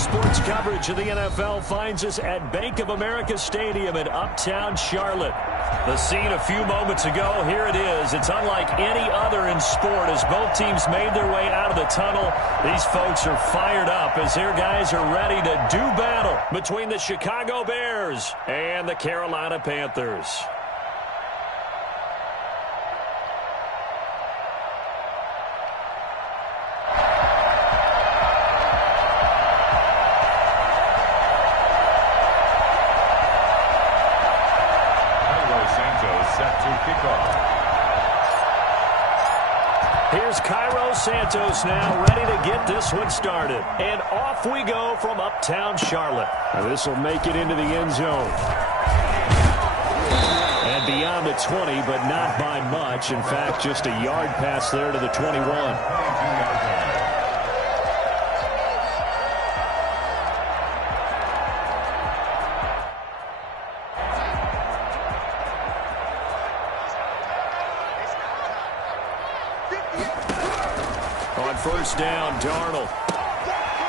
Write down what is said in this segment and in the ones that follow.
sports coverage of the NFL finds us at Bank of America Stadium in Uptown Charlotte. The scene a few moments ago, here it is. It's unlike any other in sport as both teams made their way out of the tunnel. These folks are fired up as their guys are ready to do battle between the Chicago Bears and the Carolina Panthers. Here's Cairo Santos now ready to get this one started. And off we go from Uptown Charlotte. Now this will make it into the end zone. And beyond the 20, but not by much. In fact, just a yard pass there to the 21. On first down, Darnold.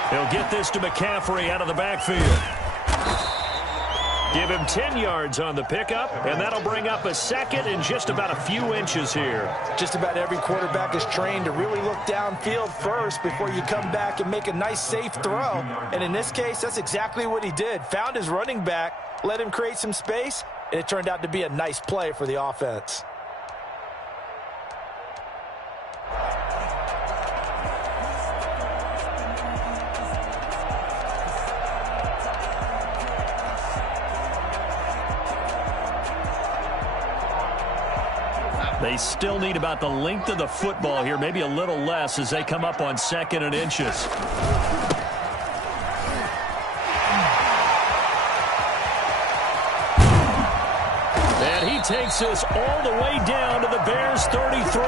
He'll get this to McCaffrey out of the backfield. Give him 10 yards on the pickup, and that'll bring up a second and just about a few inches here. Just about every quarterback is trained to really look downfield first before you come back and make a nice, safe throw. And in this case, that's exactly what he did. Found his running back, let him create some space, and it turned out to be a nice play for the offense. They still need about the length of the football here, maybe a little less as they come up on second and inches. And he takes us all the way down to the Bears' 33.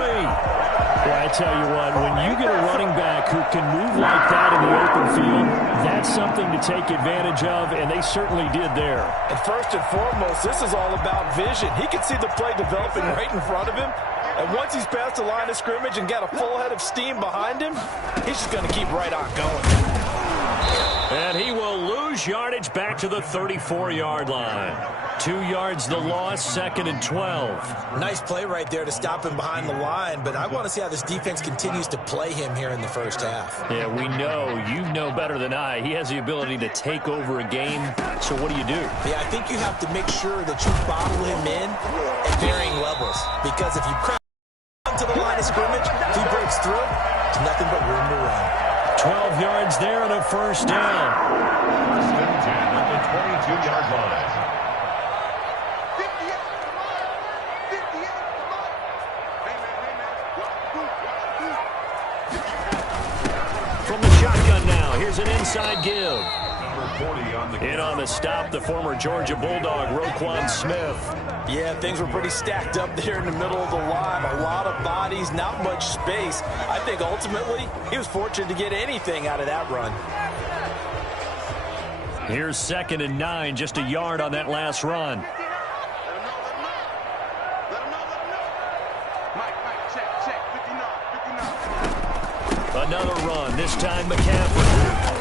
Well, I tell you what, when you get a running back who can move like that in the open field, that's something to take advantage of, and they certainly did there. And first and foremost, this is all about vision. He can see the play developing right in front of him, and once he's past the line of scrimmage and got a full head of steam behind him, he's just going to keep right on going. And he will lose yardage back to the 34-yard line. 2 yards the loss, second and 12. Nice play right there to stop him behind the line, but I want to see how this defense continues to play him here in the first half. Yeah, we know, you know better than I, he has the ability to take over a game, so what do you do? Yeah, I think you have to make sure that you bottle him in at varying levels, because if you crowd him to the line of scrimmage, if he breaks through, there's nothing but room to run. 12 yards there and a first down. At the 22-yard line. From the shotgun now, here's an inside give. In on the stop, the former Georgia Bulldog, Roquan Smith. Yeah, things were pretty stacked up there in the middle of the line. A lot of bodies, not much space. I think ultimately he was fortunate to get anything out of that run. Here's second and 9, just a yard on that last run. Another run, this time McCaffrey.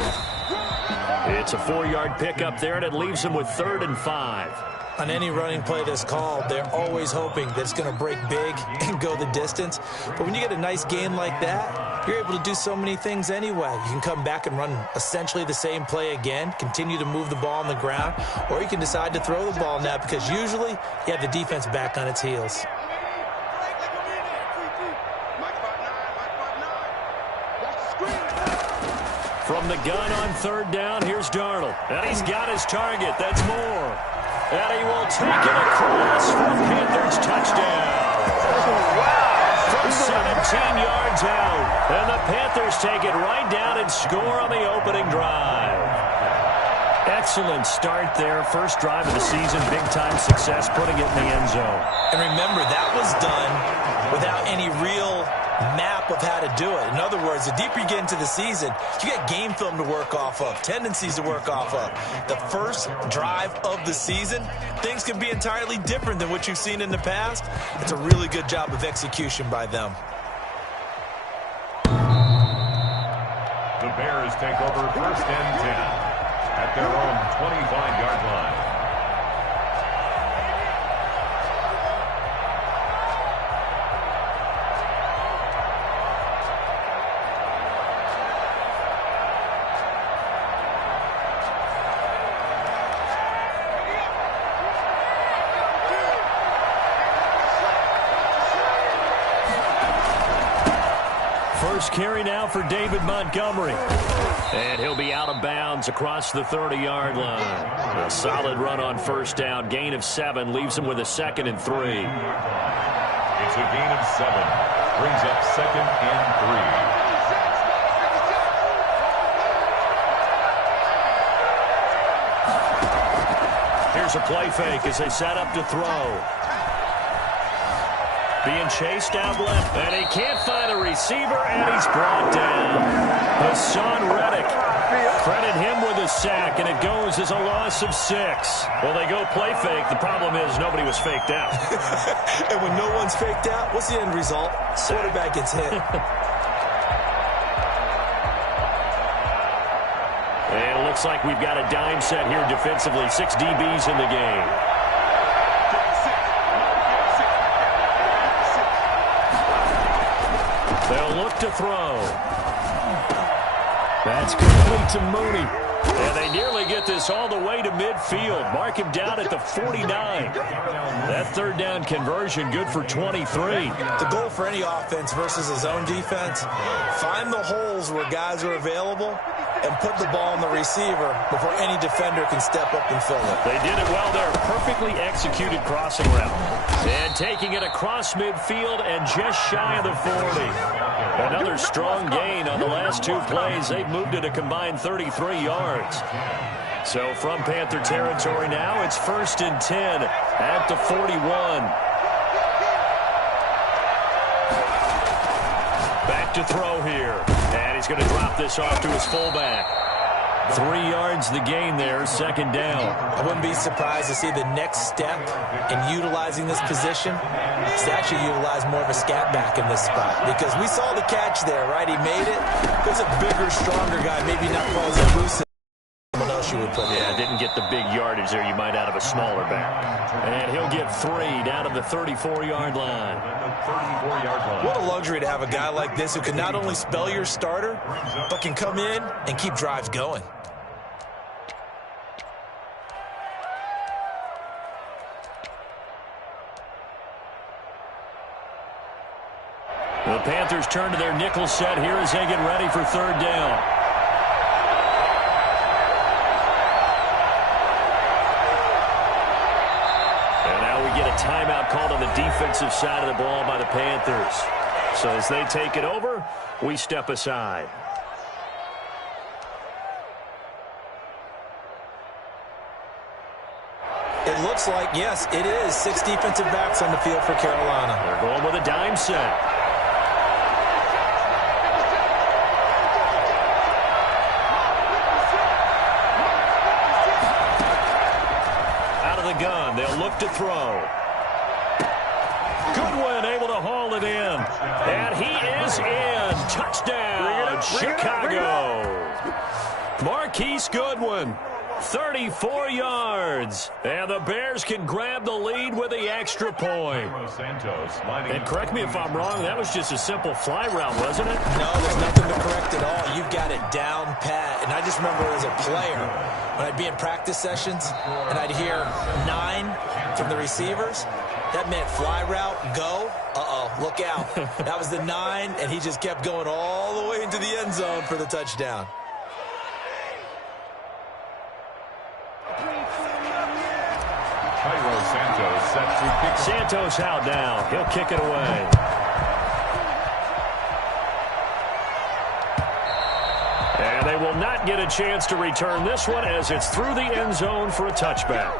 It's a 4-yard pickup there, and it leaves him with 3rd and 5. On any running play that's called, they're always hoping that it's going to break big and go the distance. But when you get a nice gain like that, you're able to do so many things anyway. You can come back and run essentially the same play again, continue to move the ball on the ground, or you can decide to throw the ball now because usually you have the defense back on its heels. From the gun on 3rd down, here's Darnold. And he's got his target. That's Moore. And he will take it across for a Panthers touchdown. From 17 yards out. And the Panthers take it right down and score on the opening drive. Excellent start there. First drive of the season. Big-time success putting it in the end zone. And remember, that was done without any real map of how to do it. In other words, the deeper you get into the season, you get game film to work off of, tendencies to work off of. The first drive of the season, things can be entirely different than what you've seen in the past. It's a really good job of execution by them. The Bears Bears take over 1st and 10 at their own 25-yard line. First carry now for David Montgomery. And he'll be out of bounds across the 30-yard line. A solid run on first down. Gain of 7 leaves him with a 2nd and 3. It's a gain of 7. Brings up 2nd and 3. Here's a play fake as they set up to throw. Being chased out left, and he can't find a receiver, and he's brought down. Hassan Reddick. Credit him with a sack, and it goes as a loss of 6. Well, they go play fake. The problem is nobody was faked out. And when no one's faked out, what's the end result? Quarterback gets hit. And it looks like we've got a dime set here defensively. 6 DBs in the game. They'll look to throw. That's complete to Mooney. And they nearly get this all the way to midfield. Mark him down at the 49. That 3rd down conversion good for 23. The goal for any offense versus a zone defense, find the holes where guys are available and put the ball on the receiver before any defender can step up and fill it. They did it well there. Perfectly executed crossing route. And taking it across midfield and just shy of the 40. Another strong gain on the last 2 plays. They've moved it a combined 33 yards. So from Panther territory now, it's 1st and 10 at the 41. Back to throw here. And he's going to drop this off to his fullback. 3 yards the gain there, 2nd down. I wouldn't be surprised to see the next step in utilizing this position is to actually utilize more of a scat back in this spot. Because we saw the catch there, right? He made it. There's a bigger, stronger guy, maybe not quite as elusive. Someone else you would put in. Yeah, didn't get the big yardage there you might out of a smaller back. And he'll get 3 down to the 34-yard line. What a luxury to have a guy like this who can not only spell your starter, but can come in and keep drives going. The Panthers turn to their nickel set here as they get ready for 3rd down. And now we get a timeout called on the defensive side of the ball by the Panthers. So as they take it over, we step aside. It looks like, yes, it is 6 defensive backs on the field for Carolina. They're going with a dime set. Gun. They'll look to throw. Goodwin able to haul it in. And he is in. Touchdown, Chicago. Marquise Goodwin, 34 yards. And the Bears can grab the lead with the extra point. And correct me if I'm wrong, that was just a simple fly route, wasn't it? No, there's nothing to correct at all. You've got it down pat. And I just remember as a player, when I'd be in practice sessions and I'd hear 9 from the receivers, that meant fly route, go. Uh-oh, look out. That was the 9, and he just kept going all the way into the end zone for the touchdown. Santos out now. He'll kick it away. And they will not get a chance to return this one as it's through the end zone for a touchback.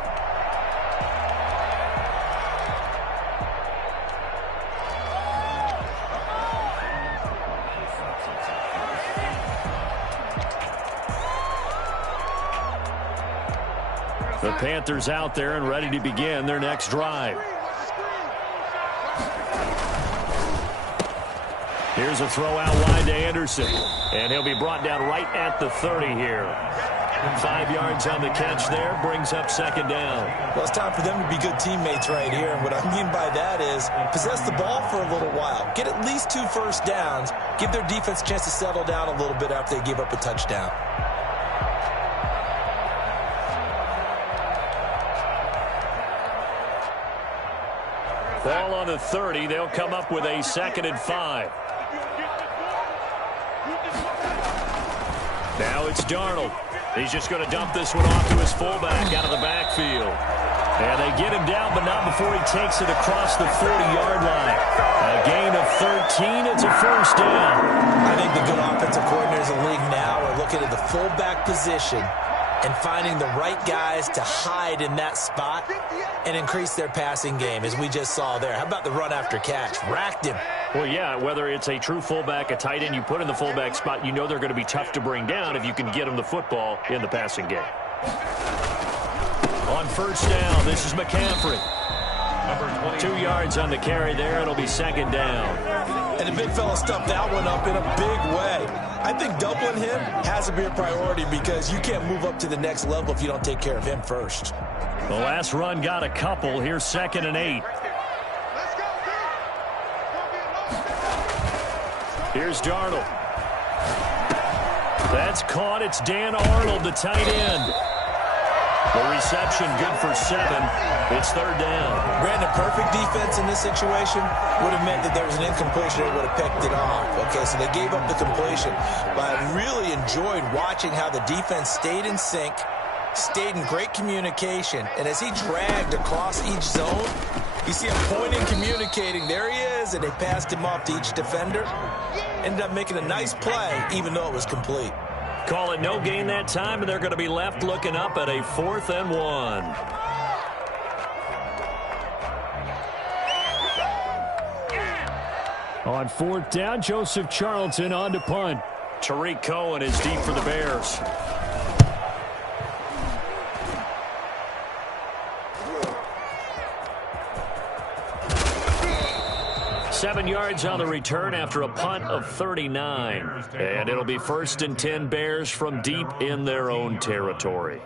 The Panthers out there and ready to begin their next drive. Here's a throw out wide to Anderson. And he'll be brought down right at the 30 here. 5 yards on the catch there, brings up second down. Well, it's time for them to be good teammates right here. And what I mean by that is possess the ball for a little while. Get at least 2 first downs. Give their defense a chance to settle down a little bit after they give up a touchdown. Ball on the 30. They'll come up with a 2nd and 5. Now it's Darnold. He's just going to dump this one off to his fullback out of the backfield. And they get him down, but not before he takes it across the 40-yard line. A gain of 13. It's a first down. I think the good offensive coordinators in the league now are looking at the fullback position and finding the right guys to hide in that spot and increase their passing game, as we just saw there. How about the run after catch? Racked him. Well, yeah, whether it's a true fullback, a tight end you put in the fullback spot, you know they're going to be tough to bring down if you can get them the football in the passing game. On first down, this is McCaffrey. 2 yards on the carry there. It'll be second down. And the big fella stuffed that one up in a big way. I think doubling him has to be a priority because you can't move up to the next level if you don't take care of him first. The last run got a couple. Here's 2nd and 8. Here's Darnold. That's caught. It's Dan Arnold, the tight end. The reception good for 7. It's third down. Brandon, perfect defense in this situation would have meant that there was an incompletion. They would have picked it off. Okay, so they gave up the completion. But I really enjoyed watching how the defense stayed in sync, stayed in great communication. And as he dragged across each zone, you see him pointing, communicating. There he is, and they passed him off to each defender. Ended up making a nice play, even though it was complete. Call it no gain that time, and they're going to be left looking up at a 4th and 1. On 4th down, Joseph Charlton on to punt. Tariq Cohen is deep for the Bears. Seven yards on the return after a punt of 39. And it'll be 1st and 10 Bears from deep in their own territory.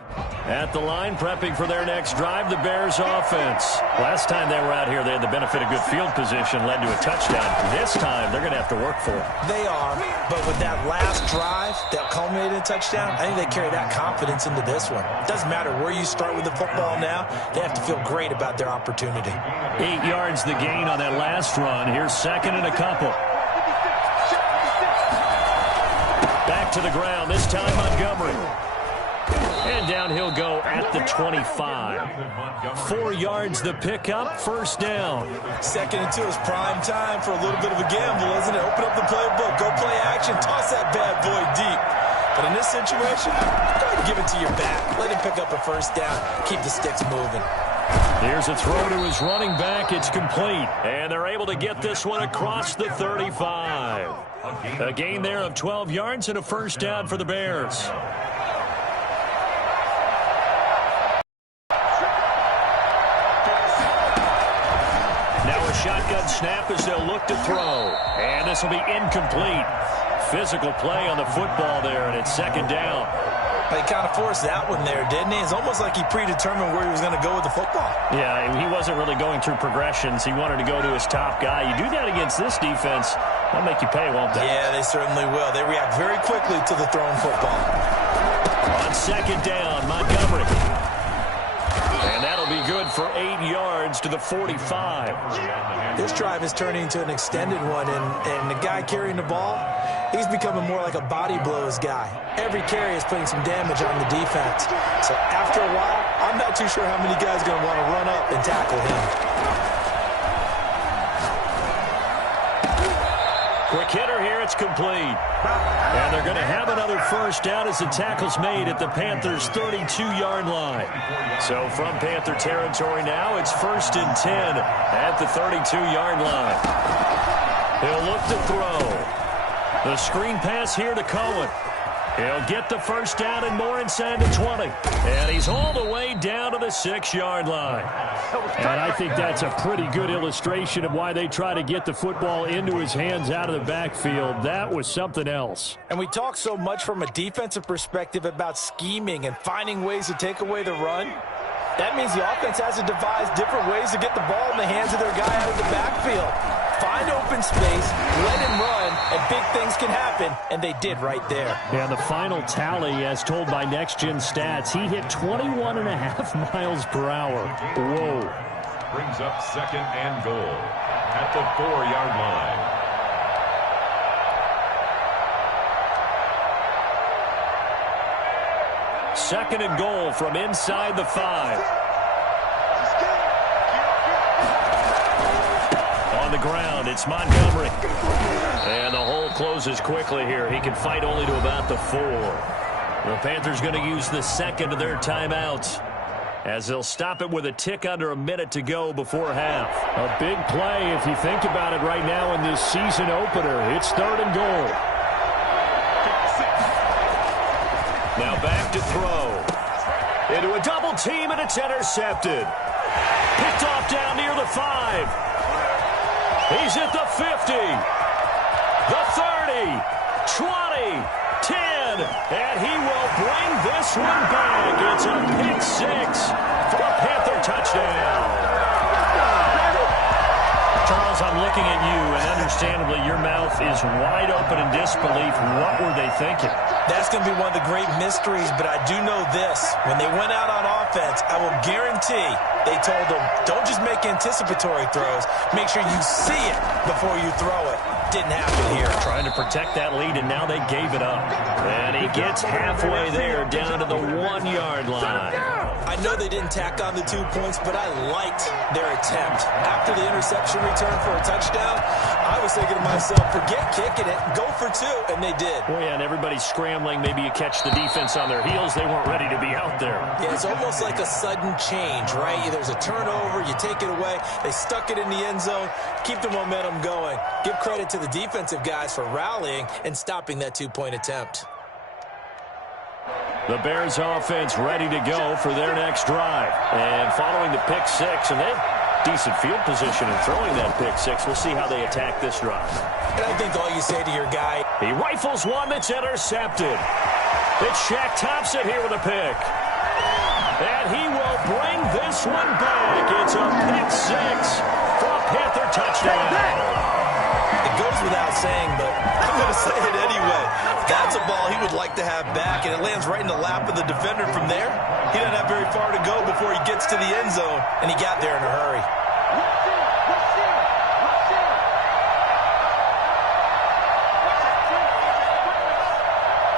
At the line, prepping for their next drive, the Bears offense. Last time they were out here, they had the benefit of good field position, led to a touchdown. This time, they're going to have to work for it. They are, but with that last drive that culminated in a touchdown, I think they carry that confidence into this one. It doesn't matter where you start with the football now. They have to feel great about their opportunity. 8 yards the gain on that last run. Here's 2nd and a couple. Back to the ground, this time Montgomery. And down he'll go at the 25. 4 yards the pickup, first down. 2nd and 2 is prime time for a little bit of a gamble, isn't it? Open up the playbook, go play action, toss that bad boy deep. But in this situation, go ahead and give it to your back. Let him pick up a first down, keep the sticks moving. Here's a throw to his running back. It's complete. And they're able to get this one across the 35. A gain there of 12 yards and a first down for the Bears. Now a shotgun snap as they'll look to throw. And this will be incomplete. Physical play on the football there, and it's 2nd down. He kind of forced that one there, didn't he? It's almost like he predetermined where he was going to go with the football. Yeah, he wasn't really going through progressions. He wanted to go to his top guy. You do that against this defense, they'll make you pay, won't they? Yeah, they certainly will. They react very quickly to the thrown football. On 2nd down, Montgomery. And that'll be good for 8 yards to the 45. This drive is turning into an extended one, and the guy carrying the ball, he's becoming more like a body blows guy. Every carry is putting some damage on the defense. So after a while, I'm not too sure how many guys are going to want to run up and tackle him. Quick hitter here, it's complete. And they're going to have another first down as the tackle's made at the Panthers' 32-yard line. So from Panther territory now, it's 1st and 10 at the 32-yard line. He'll look to throw. The screen pass here to Cohen. He'll get the first down and more inside the 20. And he's all the way down to the 6-yard line. And I think that's a pretty good illustration of why they try to get the football into his hands out of the backfield. That was something else. And we talk so much from a defensive perspective about scheming and finding ways to take away the run. That means the offense has to devise different ways to get the ball in the hands of their guy out of the backfield. Find open space, let him run, and big things can happen, and they did right there. And the final tally, as told by Next Gen Stats, he hit 21.5 miles per hour. Whoa. Brings up 2nd and goal at the 4-yard line. Second and goal from inside the 5. On the ground, it's Montgomery. And the hole closes quickly here. He can fight only to about the 4. The Panthers going to use the second of their timeouts, as they'll stop it with a tick under a minute to go before half. A big play if you think about it right now in this season opener. It's 3rd and goal. Now back to throw. Into a double team, and it's intercepted. Picked off down near the 5. He's at the 50, the 30, 20, 10, and he will bring this one back. It's a pick 6 for a Panther touchdown. Charles, I'm looking at you, and understandably your mouth is wide open in disbelief. What were they thinking? That's going to be one of the great mysteries, but I do know this. When they went out on offense, I will guarantee they told them, don't just make anticipatory throws. Make sure you see it before you throw it. Didn't happen here. Trying to protect that lead, and now they gave it up. And he gets halfway there, down to the 1-yard line. I know they didn't tack on the 2 points, but I liked their attempt. After the interception return for a touchdown, I was thinking to myself, forget kicking it, go for 2, and they did. Well, yeah, and everybody's scrambling. Maybe you catch the defense on their heels. They weren't ready to be out there. Yeah, it's almost like a sudden change, right? There's a turnover, you take it away, they stuck it in the end zone, keep the momentum going. Give credit to the defensive guys for rallying and stopping that 2-point attempt. The Bears offense ready to go for their next drive. And following the pick 6, and they have decent field position in throwing that pick 6. We'll see how they attack this drive. And I think all you say to your guy, he rifles one that's intercepted. It's Shaq Thompson here with a pick. And he will bring this one back. It's a pick 6 for a Panther touchdown. It goes without saying, but I'm going to say it anyway. That's a ball he would like to have back, and it lands right in the lap of the defender from there. He doesn't have very far to go before he gets to the end zone, and he got there in a hurry.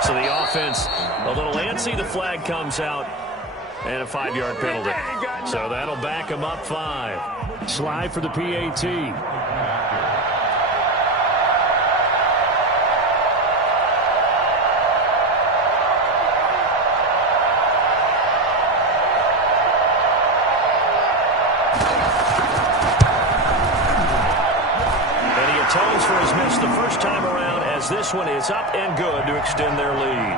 So the offense a little antsy. The flag comes out, and a 5-yard penalty. So that'll back him up 5. Slide for the PAT. Atones for his miss the first time around, as this one is up and good to extend their lead. 19,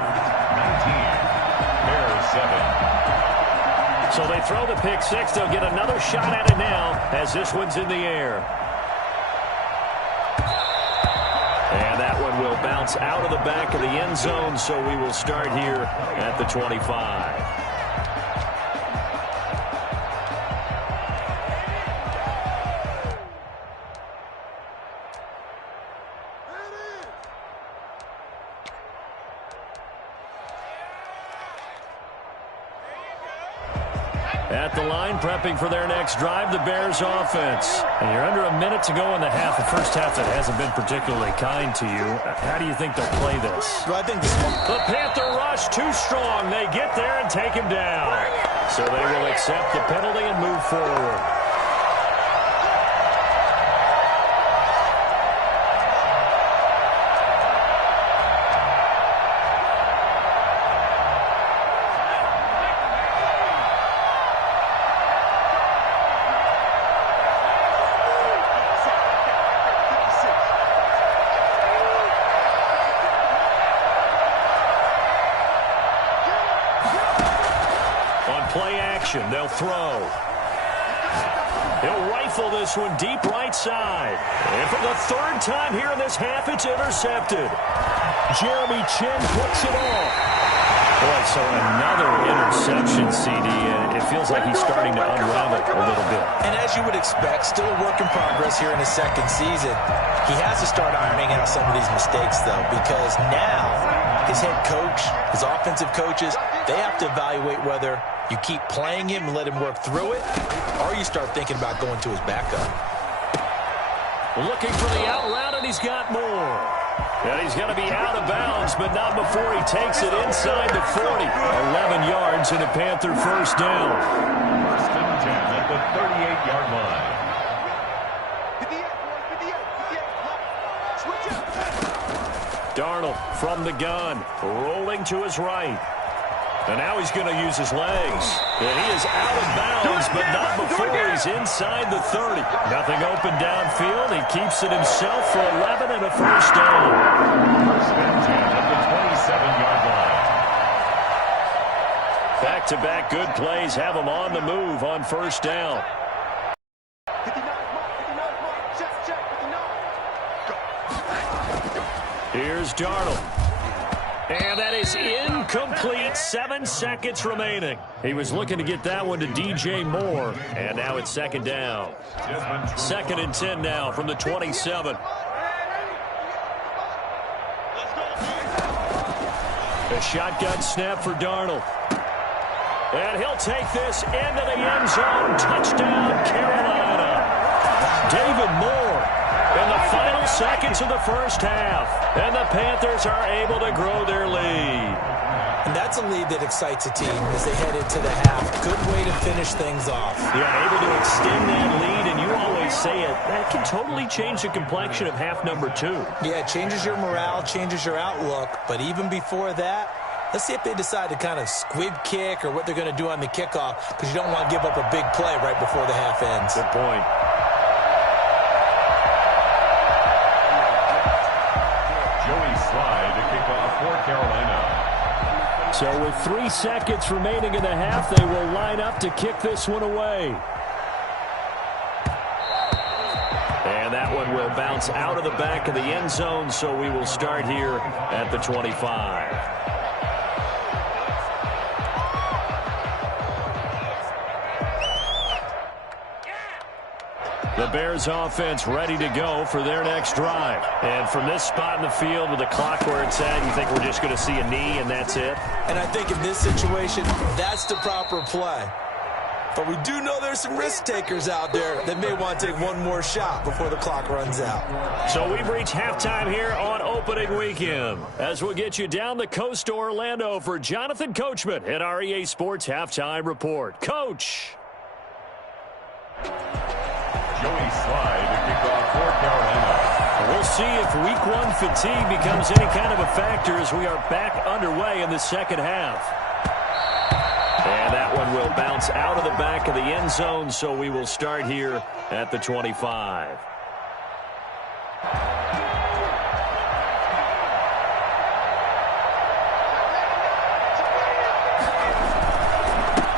Bears 7. So they throw the pick 6. They'll get another shot at it now, as this one's in the air. And that one will bounce out of the back of the end zone, so we will start here at the 25. At the line, prepping for their next drive, the Bears offense. And you're under a minute to go in the half. The first half that hasn't been particularly kind to you. How do you think they'll play this? Well, I think this one. The Panther rush too strong. They get there and take him down. So they will accept the penalty and move forward. formation. They'll throw. He'll rifle this one deep right side. And for the third time here in this half, it's intercepted. Jeremy Chin puts it off. Boy, so another interception, CD, and it feels like he's starting to unravel a little bit. And as you would expect, still a work in progress here in his second season. He has to start ironing out some of these mistakes, though, because now his head coach, his offensive coaches, they have to evaluate whether you keep playing him and let him work through it, or you start thinking about going to his backup. Looking for the out route, and he's got more. And he's going to be out of bounds, but not before he takes it inside the 40. 11 yards and a Panther first down. First and 10 at the 38-yard line. Darnold from the gun, rolling to his right. And now he's going to use his legs. And he is out of bounds, but not before he's inside the 30. Nothing open downfield. He keeps it himself for 11 and a first down. First and 10 at the 27-yard line. Back-to-back good plays have him on the move on first down. Here's Darnold. And that is incomplete. 7 seconds remaining. He was looking to get that one to DJ Moore. And now it's second down. Second and 10 now from the 27. A shotgun snap for Darnold. And he'll take this into the end zone. Touchdown, Carolina. David Moore in the final seconds of the first half. And the Panthers are able to grow their lead. And that's a lead that excites a team as they head into the half. Good way to finish things off. Yeah, able to extend that lead, and you always say it, that can totally change the complexion of half number 2. Yeah, it changes your morale, changes your outlook. But even before that, let's see if they decide to kind of squib kick or what they're going to do on the kickoff, because you don't want to give up a big play right before the half ends. Good point. Slide to kick off for Carolina. So with 3 seconds remaining in the half, they will line up to kick this one away. And that one will bounce out of the back of the end zone, so we will start here at the 25. The Bears offense ready to go for their next drive. And from this spot in the field with the clock where it's at, you think we're just going to see a knee and that's it? And I think in this situation, that's the proper play. But we do know there's some risk takers out there that may want to take one more shot before the clock runs out. So we've reached halftime here on opening weekend. As we'll get you down the coast to Orlando for Jonathan Coachman at our EA Sports Halftime Report. Coach. Joey Slide to kick off for Carolina. We'll see if week 1 fatigue becomes any kind of a factor as we are back underway in the second half. And that one will bounce out of the back of the end zone, so we will start here at the 25.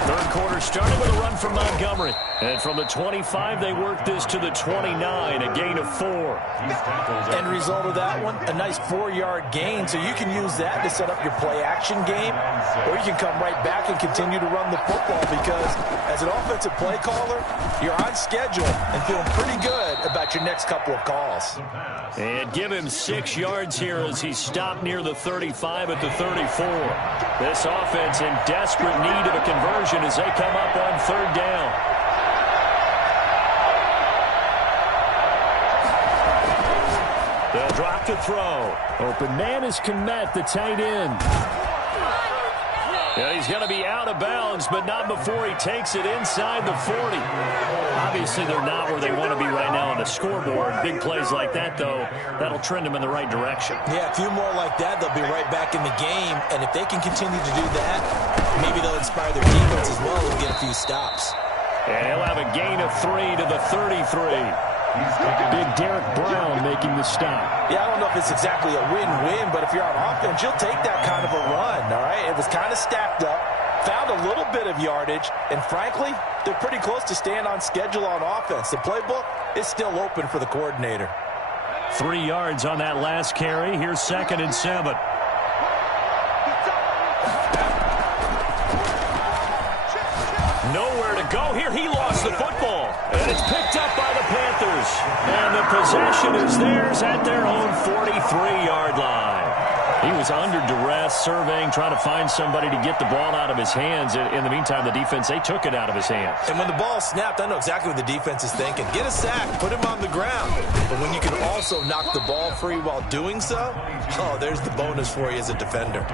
Third quarter started with a run from Montgomery. And from the 25, they work this to the 29, a gain of 4. End result of that one, a nice 4-yard gain, so you can use that to set up your play-action game, or you can come right back and continue to run the football because as an offensive play caller, you're on schedule and feeling pretty good about your next couple of calls. And give him 6 yards here as he stopped near the 35 at the 34. This offense in desperate need of a conversion as they come up on third down. They'll drop to throw. Open man is Kmet, the tight end. Yeah, he's going to be out of bounds, but not before he takes it inside the 40. Obviously, they're not where they want to be right now on the scoreboard. Big plays like that, though, that'll trend them in the right direction. Yeah, a few more like that, they'll be right back in the game. And if they can continue to do that, maybe they'll inspire their defense as well and get a few stops. And he'll have a gain of 3 to the 33. Big Derek Brown making the stop. Yeah, I don't know if it's exactly a win-win, but if you're on offense, you'll take that kind of a run, all right? It was kind of stacked up. found a little bit of yardage, and frankly, they're pretty close to staying on schedule on offense. The playbook is still open for the coordinator. 3 yards on that last carry. Here's 2nd and 7. Nowhere to go here. He lost the football. And it's picked up by the Panthers. And the possession is theirs at their own 43-yard line. He was under duress, surveying, trying to find somebody to get the ball out of his hands. In the meantime, the defense, they took it out of his hands. And when the ball snapped, I know exactly what the defense is thinking. Get a sack, put him on the ground. But when you can also knock the ball free while doing so, oh, there's the bonus for you as a defender.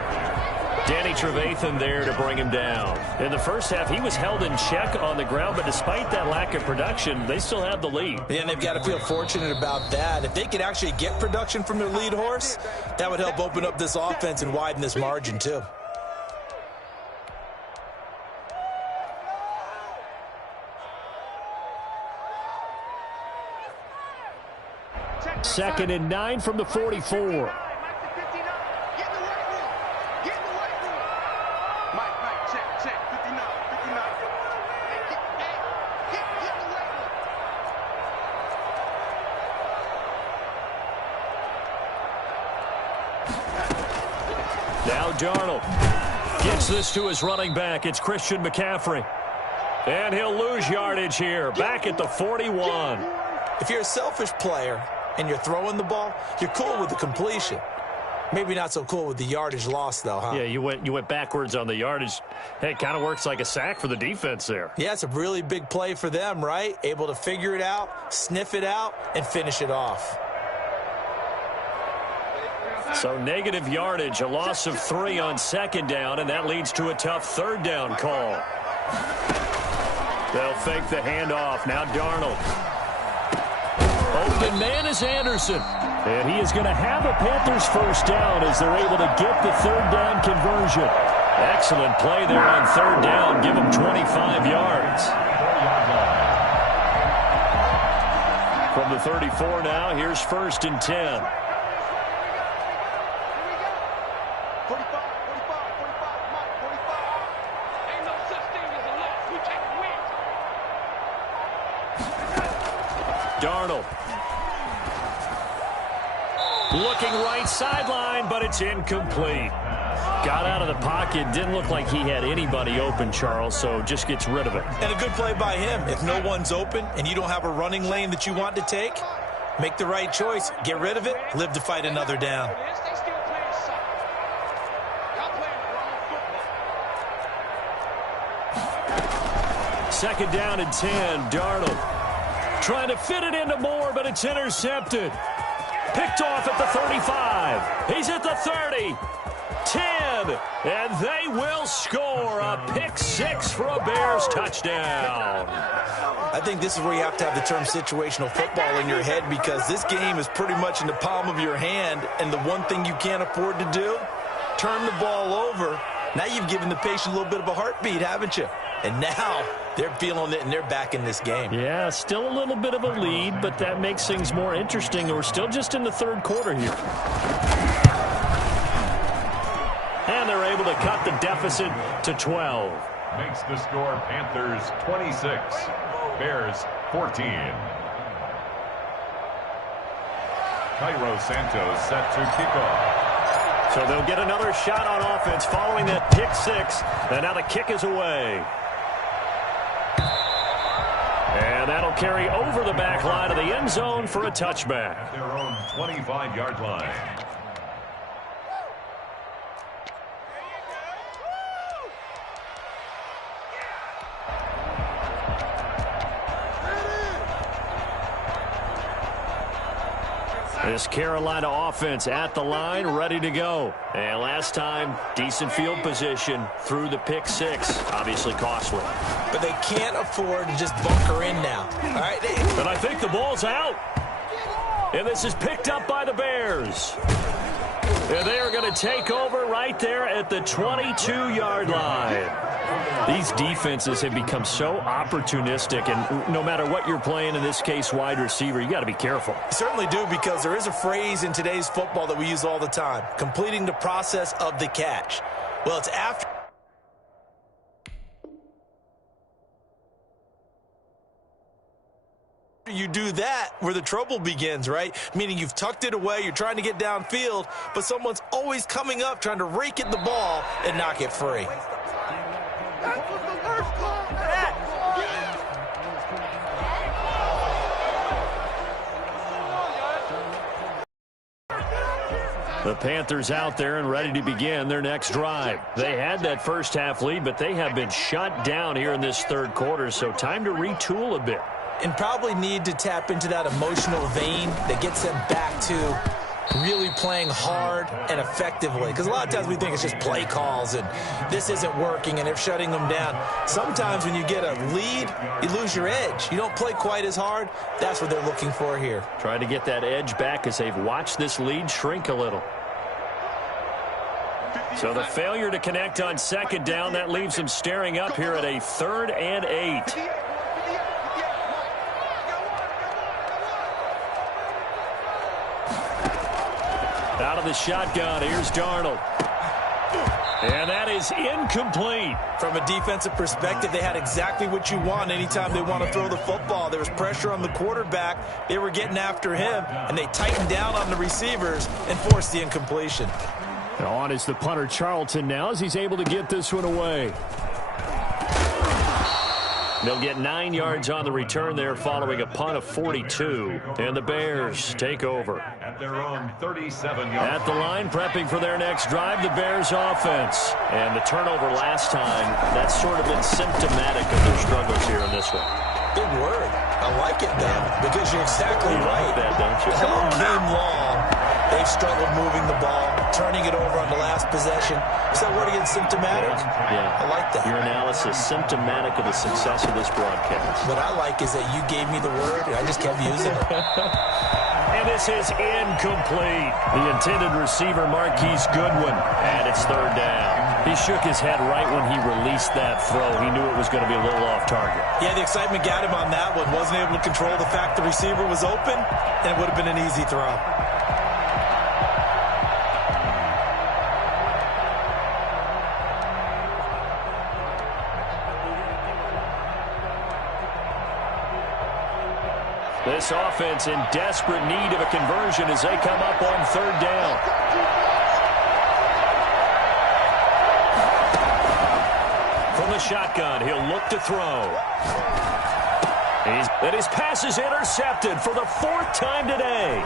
Danny Trevathan there to bring him down. In the first half, he was held in check on the ground, but despite that lack of production, they still had the lead. Yeah, and they've got to feel fortunate about that. If they could actually get production from their lead horse, that would help open up this offense and widen this margin too. Second and 9 from the 44. Now Darnold gets this to his running back. It's Christian McCaffrey. And he'll lose yardage here. Back at the 41. If you're a selfish player and you're throwing the ball, you're cool with the completion. Maybe not so cool with the yardage loss, though, huh? Yeah, you went backwards on the yardage. Hey, it kind of works like a sack for the defense there. Yeah, it's a really big play for them, right? Able to figure it out, sniff it out, and finish it off. So negative yardage, a loss of 3 on 2nd down, and that leads to a tough 3rd down call. They'll fake the handoff. Now Darnold. Open man is Anderson. And he is going to have a Panthers 1st down as they're able to get the 3rd down conversion. Excellent play there on 3rd down. Give them 25 yards. From the 34 now, here's 1st and 10. Darnold. Looking right sideline, but it's incomplete. Got out of the pocket. Didn't look like he had anybody open, Charles, so just gets rid of it. And a good play by him. If no one's open and you don't have a running lane that you want to take, make the right choice. Get rid of it. Live to fight another down. Second down and 10. Darnold trying to fit it into Moore, but it's intercepted. Picked off at the 35. He's at the 30. 10. And they will score a pick 6 for a Bears touchdown. I think this is where you have to have the term situational football in your head, because this game is pretty much in the palm of your hand, and the one thing you can't afford to do, turn the ball over. Now you've given the patient a little bit of a heartbeat, haven't you? And now they're feeling it, and they're back in this game. Yeah, still a little bit of a lead, but that makes things more interesting. We're still just in the 3rd quarter here. And they're able to cut the deficit to 12. Makes the score Panthers 26, Bears 14. Cairo Santos set to kick off. So they'll get another shot on offense following that pick 6. And now the kick is away. And that'll carry over the back line of the end zone for a touchback. At their own 25-yard line. This Carolina offense at the line, ready to go. And last time, decent field position through the pick 6. Obviously costly. But they can't afford to just bunker in now. All right. But I think the ball's out. And this is picked up by the Bears. And they are going to take over right there at the 22-yard line. These defenses have become so opportunistic, and no matter what you're playing, in this case wide receiver, you got to be careful. You certainly do, because there is a phrase in today's football that we use all the time: completing the process of the catch. Well, it's after You do that where the trouble begins, right? Meaning you've tucked it away, you're trying to get downfield, but someone's always coming up trying to rake at the ball and knock it free. The Panthers out there and ready to begin their next drive. They had that first half lead, but they have been shut down here in this third quarter, so time to retool a bit. And probably need to tap into that emotional vein that gets them back to really playing hard and effectively. Because a lot of times we think it's just play calls and this isn't working and they're shutting them down. Sometimes when you get a lead, you lose your edge. You don't play quite as hard. That's what they're looking for here. Trying to get that edge back as they've watched this lead shrink a little. So the failure to connect on second down, that leaves them staring up here at a 3rd and 8. Out of the shotgun, here's Darnold. And that is incomplete. From a defensive perspective, they had exactly what you want anytime they want to throw the football. There was pressure on the quarterback. They were getting after him, and they tightened down on the receivers and forced the incompletion. And on is the punter Charlton now as he's able to get this one away. They'll get 9 yards on the return there following a punt of 42. And the Bears take over. At their own 37 yards. At the line, prepping for their next drive, the Bears offense. And the turnover last time, that's sort of been symptomatic of their struggles here in this one. Big word. I like it, though, because you're exactly right. Like that, don't you? All game long, they've struggled moving the ball, turning it over on the last possession. Is that word again, symptomatic? Yeah. I like that. Your analysis, symptomatic of the success of this broadcast. What I like is that you gave me the word, and I just kept using it. And this is incomplete. The intended receiver, Marquise Goodwin, and it's 3rd down. He shook his head right when he released that throw. He knew it was going to be a little off target. Yeah, the excitement got him on that one. Wasn't able to control the fact the receiver was open, and it would have been an easy throw. This offense in desperate need of a conversion as they come up on 3rd down. From the shotgun, he'll look to throw. And his pass is intercepted for the 4th time today.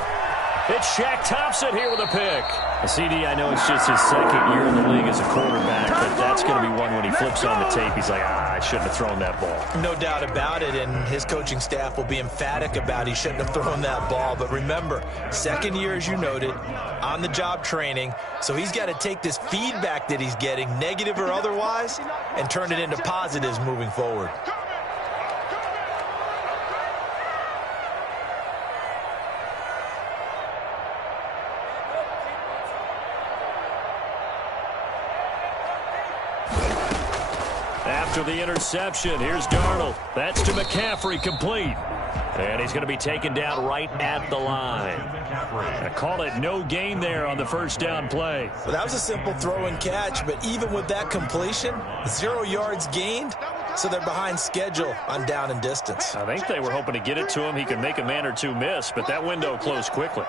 It's Shaq Thompson here with a pick. CD, I know it's just his 2nd year in the league as a quarterback, but that's going to be one when he flips on the tape. He's like, I shouldn't have thrown that ball. No doubt about it, and his coaching staff will be emphatic about he shouldn't have thrown that ball. But remember, 2nd year, as you noted, on-the-job training, so he's got to take this feedback that he's getting, negative or otherwise, and turn it into positives moving forward. After the interception, here's Darnold. That's to McCaffrey, complete. And he's going to be taken down right at the line. I call it no gain there on the 1st down play. Well, that was a simple throw and catch, but even with that completion, 0 yards gained, so they're behind schedule on down and distance. I think they were hoping to get it to him. He could make a man or two miss, but that window closed quickly.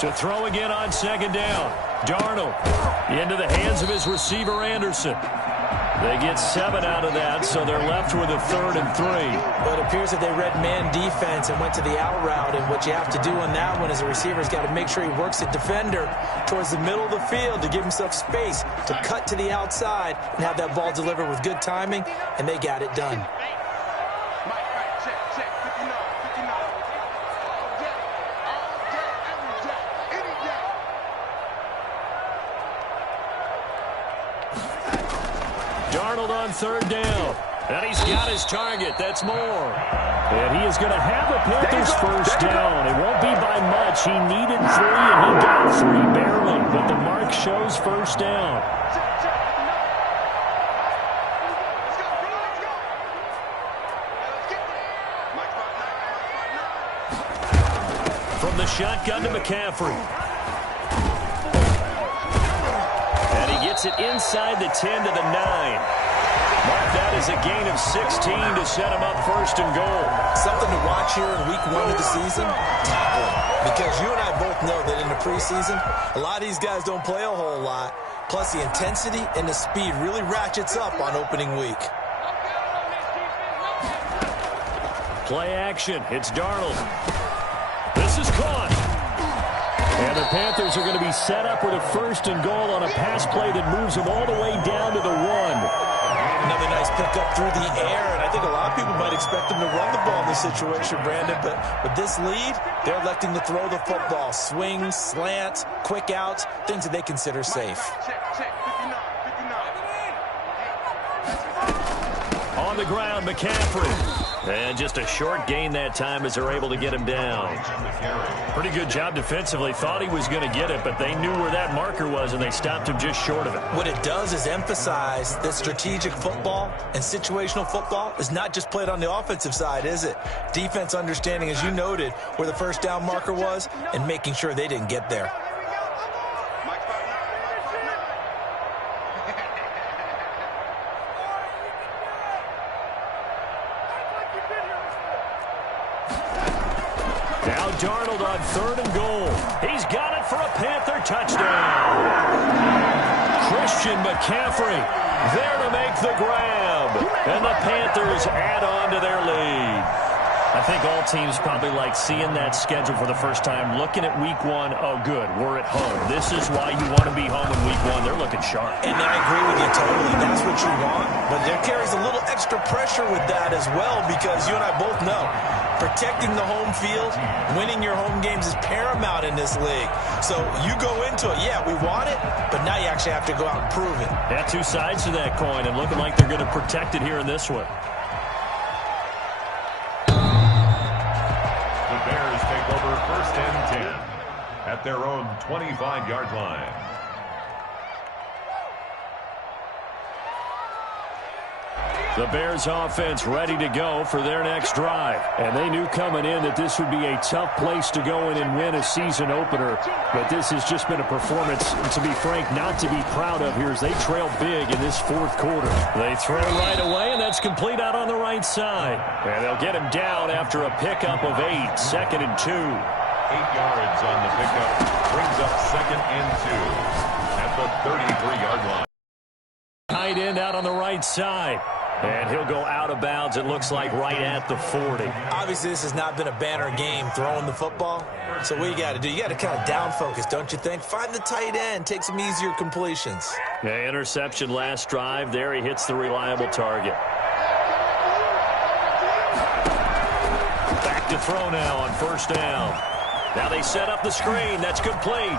To throw again on 2nd down. Darnold into the hands of his receiver, Anderson. They get 7 out of that, so they're left with a 3rd and 3. But it appears that they read man defense and went to the out route, and what you have to do on that one is the receiver's got to make sure he works the defender towards the middle of the field to give himself space to cut to the outside and have that ball delivered with good timing, and they got it done. Darnold on 3rd down. And he's got his target. That's more. And he is going to have a Panthers 1st down. It won't be by much. He needed 3, and he got 3 barely. But the mark shows 1st down. From the shotgun to McCaffrey. gets it inside the 10 to the 9. Mark that as a gain of 16 to set him up first and goal. Something to watch here in week 1 of the season, tackling. Because you and I both know that in the preseason, a lot of these guys don't play a whole lot. Plus, the intensity and the speed really ratchets up on opening week. Play action. It's Darnold. This is caught. And the Panthers are going to be set up with a first and goal on a pass play that moves them all the way down to the 1. Another nice pickup through the air, and I think a lot of people might expect them to run the ball in this situation, Brandon, but with this lead, they're electing to throw the football. Swings, slants, quick outs, things that they consider safe. On the ground, McCaffrey. And just a short gain that time as they're able to get him down. Pretty good job defensively. Thought he was going to get it, but they knew where that marker was, and they stopped him just short of it. What it does is emphasize that strategic football and situational football is not just played on the offensive side, is it? Defense understanding, as you noted, where the first down marker was and making sure they didn't get there. Darnold on 3rd and goal. He's got it for a Panther touchdown. Christian McCaffrey there to make the grab. And the Panthers add on to their lead. I think all teams probably like seeing that schedule for the first time, looking at week 1. Oh, good, we're at home. This is why you want to be home in week 1. They're looking sharp. And I agree with you totally. That's what you want. But there carries a little extra pressure with that as well, because you and I both know protecting the home field, winning your home games is paramount in this league. So you go into it, yeah, we want it, but now you actually have to go out and prove it. Yeah, two sides to that coin, and looking like they're going to protect it here in this one. The Bears take over 1st and 10 at their own 25-yard line. The Bears offense ready to go for their next drive. And they knew coming in that this would be a tough place to go in and win a season opener. But this has just been a performance, to be frank, not to be proud of here as they trail big in this 4th quarter. They throw right away, and that's complete out on the right side. And they'll get him down after a pickup of 8, 2nd and 2. 8 yards on the pickup. Brings up 2nd and 2 at the 33-yard line. Tight end out on the right side. And he'll go out of bounds, it looks like, right at the 40. Obviously, this has not been a banner game throwing the football. So what you got to do, you got to kind of down focus, don't you think? Find the tight end, take some easier completions. Yeah, interception last drive. There he hits the reliable target. Back to throw now on 1st down. Now they set up the screen. That's complete.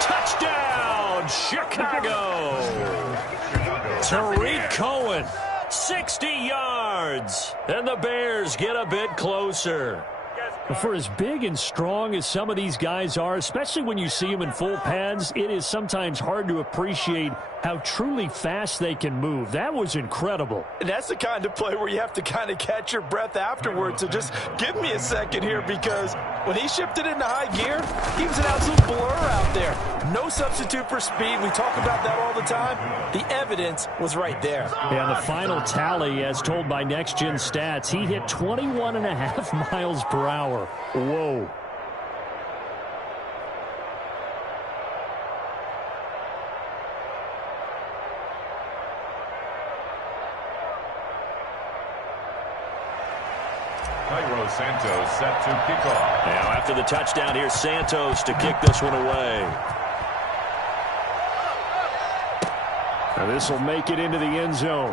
Touchdown, Chicago. Tariq Cohen, 60 yards. And the Bears get a bit closer. For as big and strong as some of these guys are, especially when you see them in full pads, it is sometimes hard to appreciate how truly fast they can move. That was incredible. And that's the kind of play where you have to kind of catch your breath afterwards. So just give me a second here, because when he shifted into high gear, he was an absolute blur out there. No substitute for speed. We talk about that all the time. The evidence was right there. And the final tally, as told by Next Gen Stats, he hit 21.5 miles per hour. Whoa. Santos set to kick off. Now after the touchdown, here's Santos to kick this one away. Now this will make it into the end zone.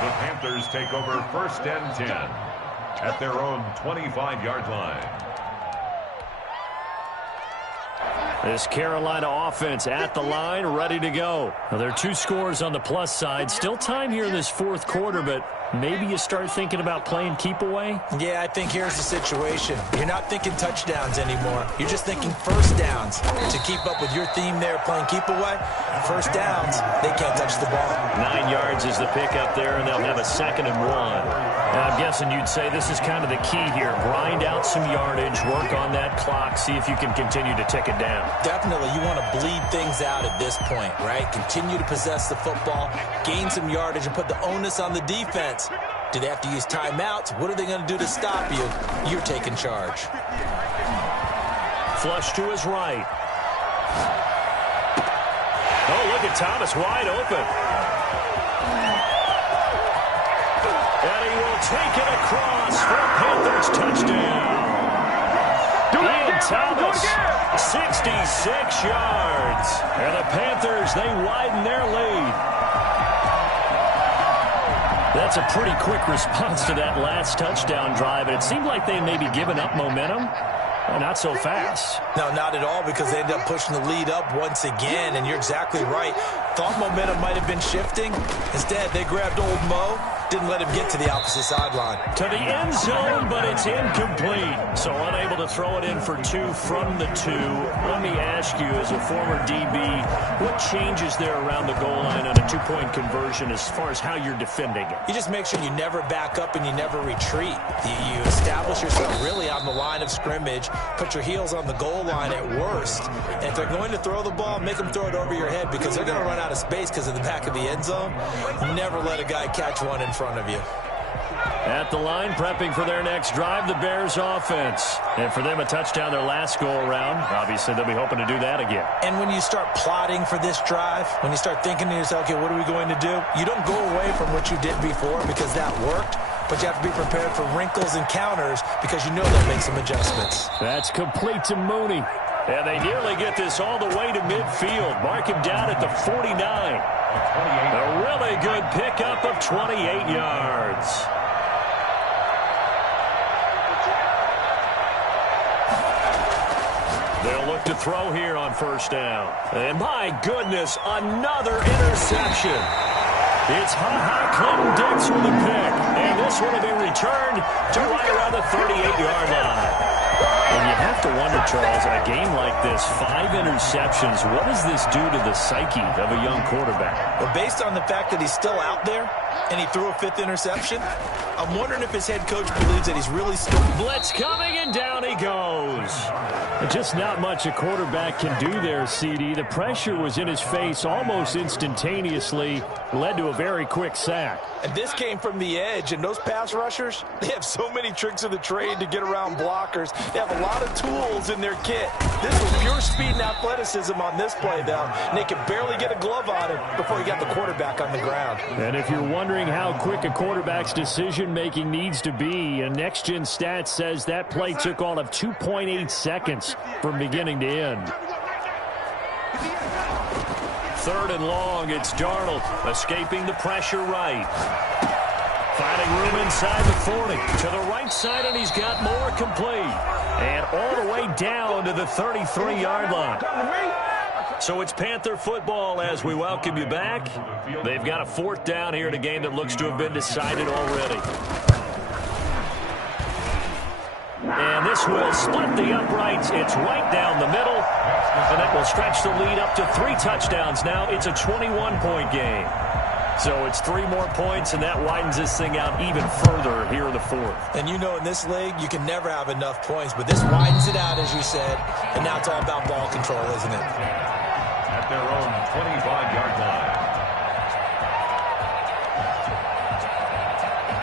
The Panthers take over 1st and 10 at their own 25-yard line. This Carolina offense at the line, ready to go. Well, there are 2 scores on the plus side. Still time here in this fourth quarter, but maybe you start thinking about playing keep away? Yeah, I think here's the situation. You're not thinking touchdowns anymore. You're just thinking first downs. To keep up with your theme there, playing keep away, first downs, they can't touch the ball. 9 yards is the pickup there, and they'll have a 2nd and 1. And I'm guessing you'd say this is kind of the key here. Grind out some yardage, work on that clock, see if you can continue to tick it down. Definitely, you want to bleed things out at this point, right? Continue to possess the football, gain some yardage, and put the onus on the defense. Do they have to use timeouts? What are they going to do to stop you? You're taking charge. Flush to his right. Oh, look at Thomas wide open. And he will take it across for a Panthers touchdown. Ian Thomas, 66 yards. And the Panthers, they widen their lead. That's a pretty quick response to that last touchdown drive. And it seemed like they may be giving up momentum. Not so fast. No, not at all, because they ended up pushing the lead up once again, and you're exactly right. Thought momentum might have been shifting. Instead, they grabbed old Mo, didn't let him get to the opposite sideline. To the end zone, but it's incomplete. So unable to throw it in for 2 from the 2. Let me ask you, as a former DB, what changes there around the goal line on a 2-point conversion as far as how you're defending it? You just make sure you never back up and you never retreat. You establish yourself really on the line of scrimmage, put your heels on the goal line at worst. And if they're going to throw the ball, make them throw it over your head, because they're going to run out of space because of the back of the end zone. Never let a guy catch one in front of you. At the line, prepping for their next drive, the Bears offense. And for them, a touchdown their last go-around. Obviously, they'll be hoping to do that again. And when you start plotting for this drive, when you start thinking to yourself, okay, what are we going to do? You don't go away from what you did before because that worked. But you have to be prepared for wrinkles and counters because you know they'll make some adjustments. That's complete to Mooney. And they nearly get this all the way to midfield. Mark him down at the 49. A really good pickup of 28 yards. They'll look to throw here on first down. And my goodness, another interception. It's Ha-Ha Clinton-Dix with a pick. And this one will be returned to right around the 38-yard line. And you have to wonder, Charles, in a game like this, 5 interceptions, what does this do to the psyche of a young quarterback? Well, based on the fact that he's still out there and he threw a 5th interception, I'm wondering if his head coach believes that he's really still... Blitz coming, and down he goes. Just not much a quarterback can do there, CD. The pressure was in his face almost instantaneously, led to a very quick sack. And this came from the edge, and those pass rushers, they have so many tricks of the trade to get around blockers. They have a lot of tools in their kit. This was pure speed and athleticism on this play, though. And they could barely get a glove on him before he got the quarterback on the ground. And if you're wondering how quick a quarterback's decision-making needs to be, a next-gen stat says that play took all of 2.8 seconds from beginning to end. 3rd and long, it's Darnold escaping the pressure right. Finding room inside the 40. To the right side, and he's got more complete. And all the way down to the 33-yard line. So it's Panther football as we welcome you back. They've got a 4th down here in a game that looks to have been decided already. And this will split the uprights. It's right down the middle. And that will stretch the lead up to 3 touchdowns. Now it's a 21-point game. So it's 3 more points, and that widens this thing out even further here in the 4th. And you know, in this league, you can never have enough points, but this widens it out, as you said, and now it's all about ball control, isn't it? At their own 25-yard line.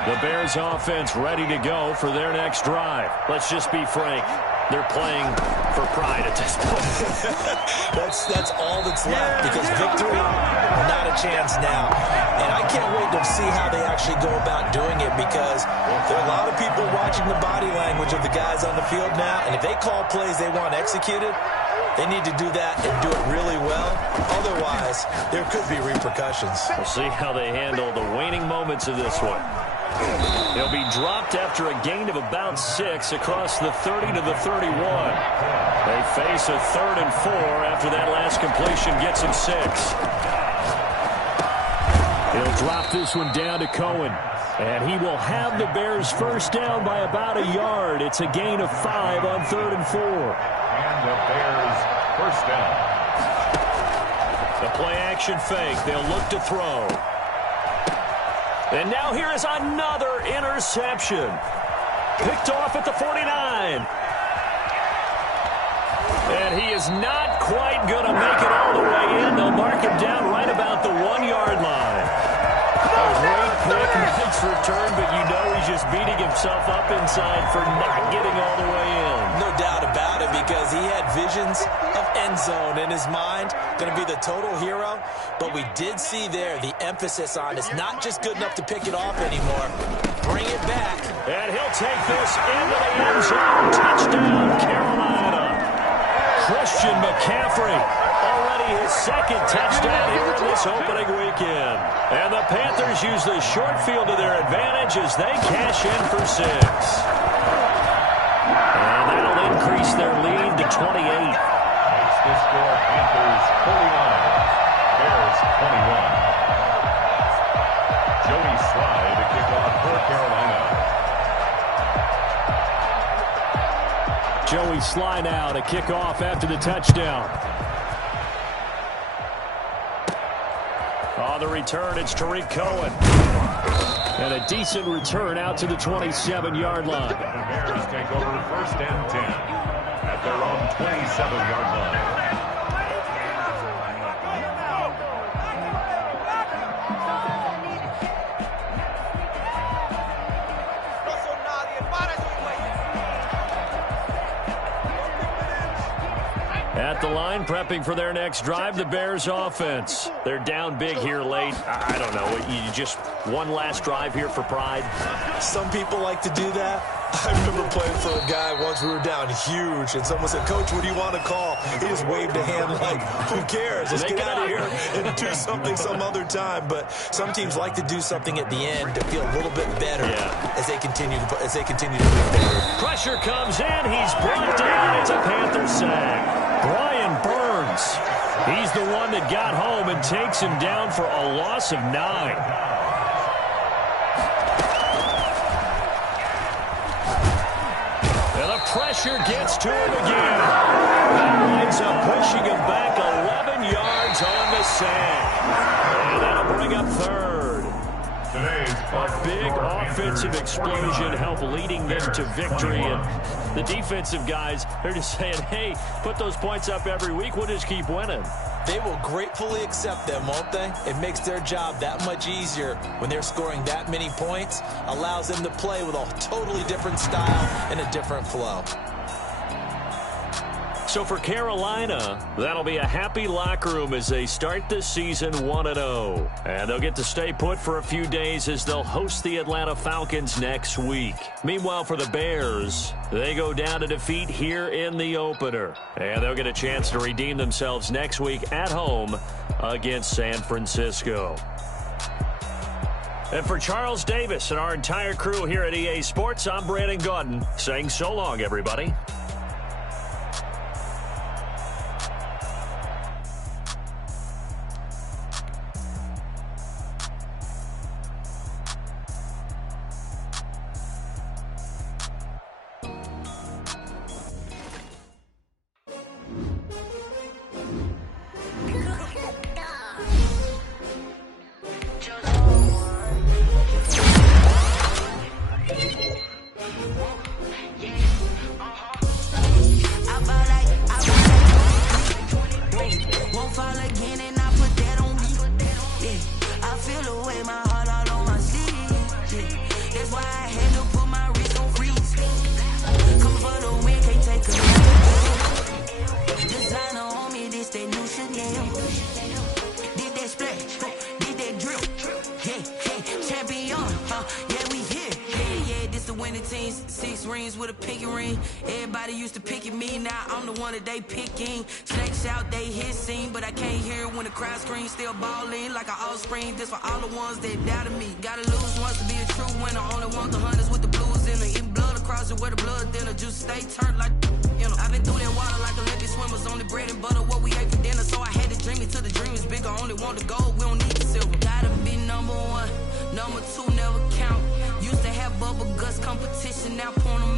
The Bears offense ready to go for their next drive. Let's just be frank. They're playing for pride at this point. That's all that's left, because victory, not a chance now. And I can't wait to see how they actually go about doing it, because there are a lot of people watching the body language of the guys on the field now, and if they call plays they want executed, they need to do that and do it really well. Otherwise, there could be repercussions. We'll see how they handle the waning moments of this one. He'll be dropped after a gain of about 6 across the 30 to the 31. They face a 3rd and 4 after that last completion gets him 6. He'll drop this one down to Cohen. And he will have the Bears first down by about a yard. It's a gain of 5 on 3rd and 4. And the Bears first down. The play-action fake. They'll look to throw. And now here is another interception. Picked off at the 49. And he is not quite going to make it all the way in. They'll mark him down right about the 1-yard line. A great pick, nice return, but you know he's just beating himself up inside for not getting all the way in. No doubt about it, because he had visions of end zone in his mind. Going to be the total hero. But we did see there the emphasis on it's not just good enough to pick it off anymore. Bring it back. And he'll take this into the end zone. Touchdown, Carolina. Christian McCaffrey. Already his 2nd touchdown here in this opening weekend. And the Panthers use the short field to their advantage as they cash in for 6. And that'll increase their lead to 28. Makes the score Panthers 49, Bears 21. Joey Slye to kick off for Carolina. Joey Slye now to kick off after the touchdown. On the return, it's Tariq Cohen. And a decent return out to the 27-yard line. The Bears take over first and 10 at their own 27-yard line. At the line, prepping for their next drive, the Bears offense. They're down big here late. I don't know. You just one last drive here for pride? Some people like to do that. I remember playing for a guy once. We were down huge, and someone said, "Coach, what do you want to call?" He just waved a hand like, "Who cares? Let's get out of here and do something some other time." But some teams like to do something at the end to feel a little bit better as they continue to move forward. Pressure comes in. He's brought down. It's a Panther sack. Brian Burns. He's the one that got home and takes him down for a loss of 9. Pressure gets to him again. That winds up pushing him back 11 yards on the sack. And that'll bring up 3rd. A big offensive explosion helped leading them to victory. And the defensive guys, they're just saying, hey, put those points up every week. We'll just keep winning. They will gratefully accept them, won't they? It makes their job that much easier when they're scoring that many points. Allows them to play with a totally different style and a different flow. So for Carolina, that'll be a happy locker room as they start the season 1-0. And they'll get to stay put for a few days as they'll host the Atlanta Falcons next week. Meanwhile, for the Bears, they go down to defeat here in the opener. And they'll get a chance to redeem themselves next week at home against San Francisco. And for Charles Davis and our entire crew here at EA Sports, I'm Brandon Gaudin saying so long, everybody. They picking snakes out, they hissing, but I can't hear it when the crowd screams. Still balling like an offspring. This for all the ones that doubted me. Gotta lose once to be a true winner. Only want the hunters with the blues in her. Eating blood across it where the blood dinner. Juice stay turned like, you know. I've been through that water like Olympic swimmers. Only bread and butter, what we ate for dinner. So I had to dream it till the dream is bigger. Only want the gold, we don't need the silver. Gotta be number one, number two never count. Used to have bubble guts competition, now point 'em